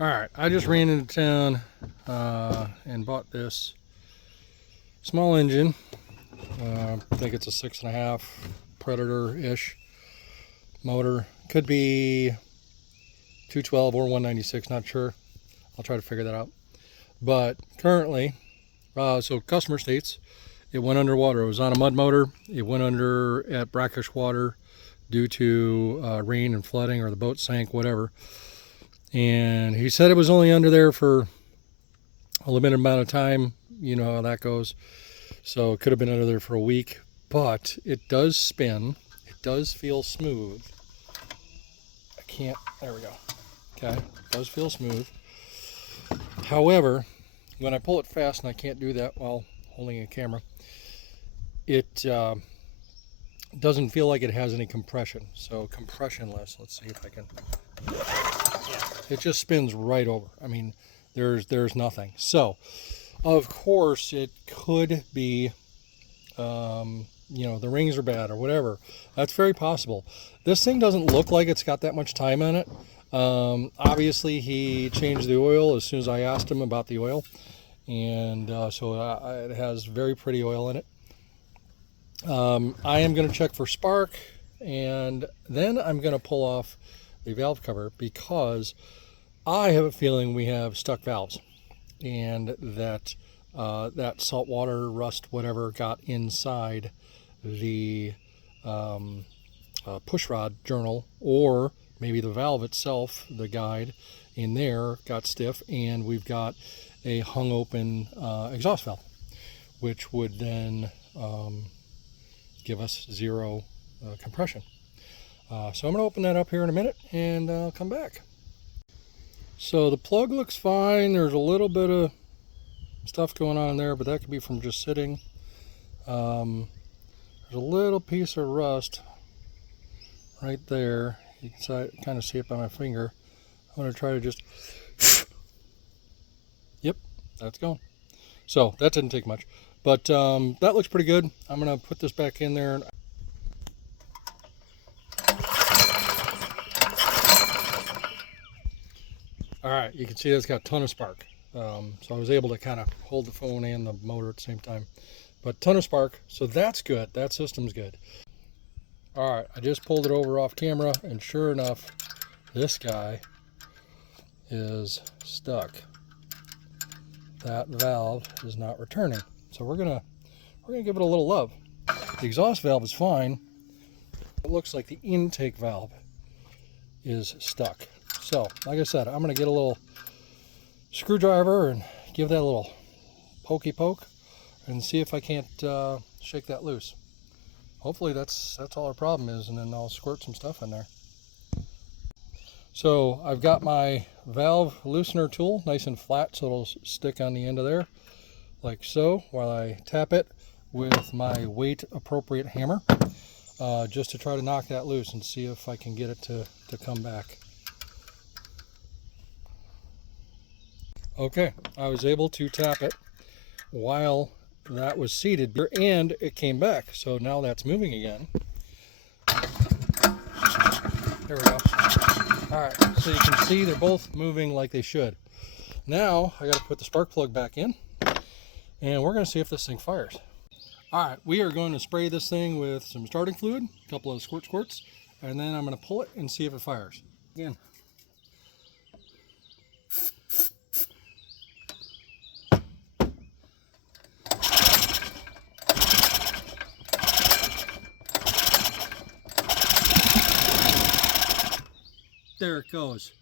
Alright, I just ran into town and bought this small engine. I think it's a 6.5 Predator-ish motor. Could be 212 or 196, not sure. I'll try to figure that out. But currently, so customer states, it went underwater. It was on a mud motor. It went under at brackish water due to rain and flooding, or the boat sank, whatever. And he said it was only under there for a limited amount of time. You know how that goes. So it could have been under there for a week, but it does spin. It does feel smooth. I can't, there we go. Okay, it does feel smooth. However, when I pull it fast, and I can't do that while holding a camera, it doesn't feel like it has any compression. So compressionless. Let's see if I can. It just spins right over. I mean, there's nothing. So, of course, it could be, you know, the rings are bad or whatever. That's very possible. This thing doesn't look like it's got that much time on it. Obviously, he changed the oil as soon as I asked him about the oil. And so it has very pretty oil in it. I am going to check for spark, and then I'm going to pull off the valve cover, because I have a feeling we have stuck valves, and that that salt water, rust, whatever, got inside the push rod journal, or maybe the valve itself, the guide in there got stiff, and we've got a hung open exhaust valve, which would then give us zero compression. So I'm going to open that up here in a minute, and I'll come back. So the plug looks fine. There's a little bit of stuff going on there, but that could be from just sitting. There's a little piece of rust right there. You can kind of see it by my finger. I'm going to try to just... Yep, that's gone. So that didn't take much. But that looks pretty good. I'm going to put this back in there. Alright, you can see it's got a ton of spark. So I was able to kind of hold the phone and the motor at the same time. But ton of spark, so that's good. That system's good. Alright, I just pulled it over off camera, and sure enough, this guy is stuck. That valve is not returning. So we're gonna give it a little love. The exhaust valve is fine. It looks like the intake valve is stuck. So, like I said, I'm going to get a little screwdriver and give that a little pokey poke and see if I can't shake that loose. Hopefully that's all our problem is, and then I'll squirt some stuff in there. So I've got my valve loosener tool nice and flat, so it'll stick on the end of there, like so, while I tap it with my weight appropriate hammer, just to try to knock that loose and see if I can get it to come back. Okay, I was able to tap it while that was seated, and it came back. So now that's moving again. There we go. All right, so you can see they're both moving like they should. Now I got to put the spark plug back in, and we're going to see if this thing fires. All right, we are going to spray this thing with some starting fluid, a couple of squirts, and then I'm going to pull it and see if it fires. Again. There it goes.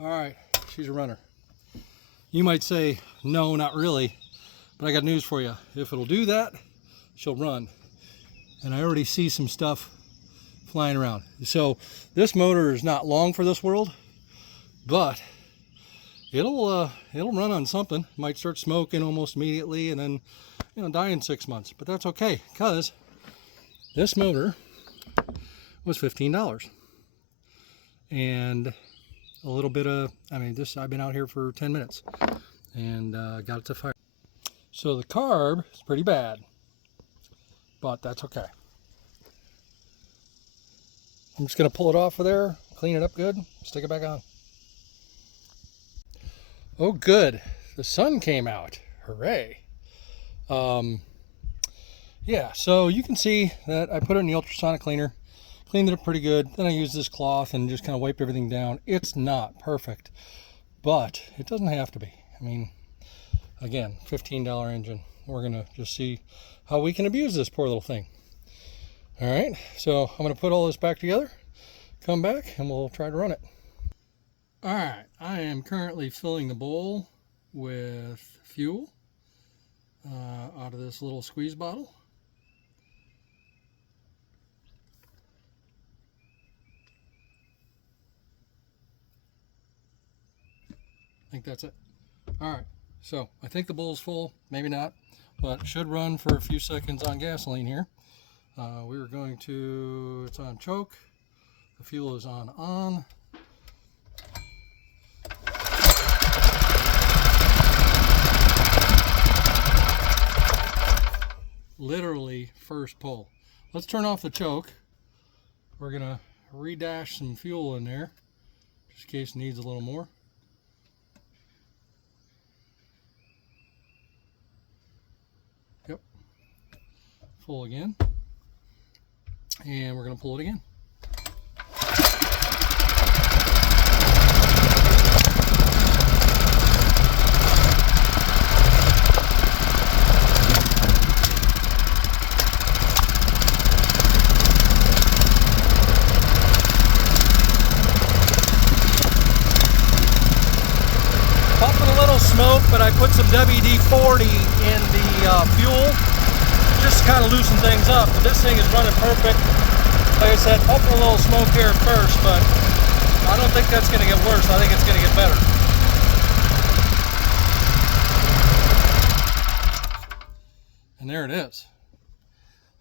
All right, she's a runner. You might say, no, not really, but I got news for you. If it'll do that, she'll run. And I already see some stuff flying around. So this motor is not long for this world, but it'll run on something. Might start smoking almost immediately, and then, you know, die in 6 months. But that's okay, because this motor was $15. And a little bit of, I mean, I've been out here for 10 minutes and got it to fire. So the carb is pretty bad, but that's okay. I'm just going to pull it off of there, clean it up good, stick it back on. Oh, good. The sun came out. Hooray. Yeah, so you can see that I put it in the ultrasonic cleaner, cleaned it up pretty good. Then I used this cloth and just kind of wiped everything down. It's not perfect, but it doesn't have to be. I mean, again, $15 engine. We're going to just see how we can abuse this poor little thing. All right, so I'm going to put all this back together, come back, and we'll try to run it. All right, I am currently filling the bowl with fuel out of this little squeeze bottle. I think that's it. All right, so I think the bowl's full, maybe not, but it should run for a few seconds on gasoline here. We were going to, it's on choke, the fuel is on. Literally first pull. Let's turn off the choke. We're gonna redash some fuel in there, just in case it needs a little more. Yep, full again, and we're gonna pull it again. Pumping a little smoke, but I put some WD-40 in the fuel just to kind of loosen things up. But this thing is running perfect. Like I said, pumping a little smoke here at first, but I don't think that's going to get worse. I think it's going to get better. And there it is.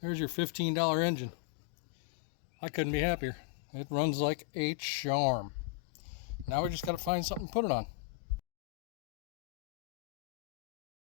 There's your $15 engine. I couldn't be happier. It runs like a charm. Now we just got to find something to put it on.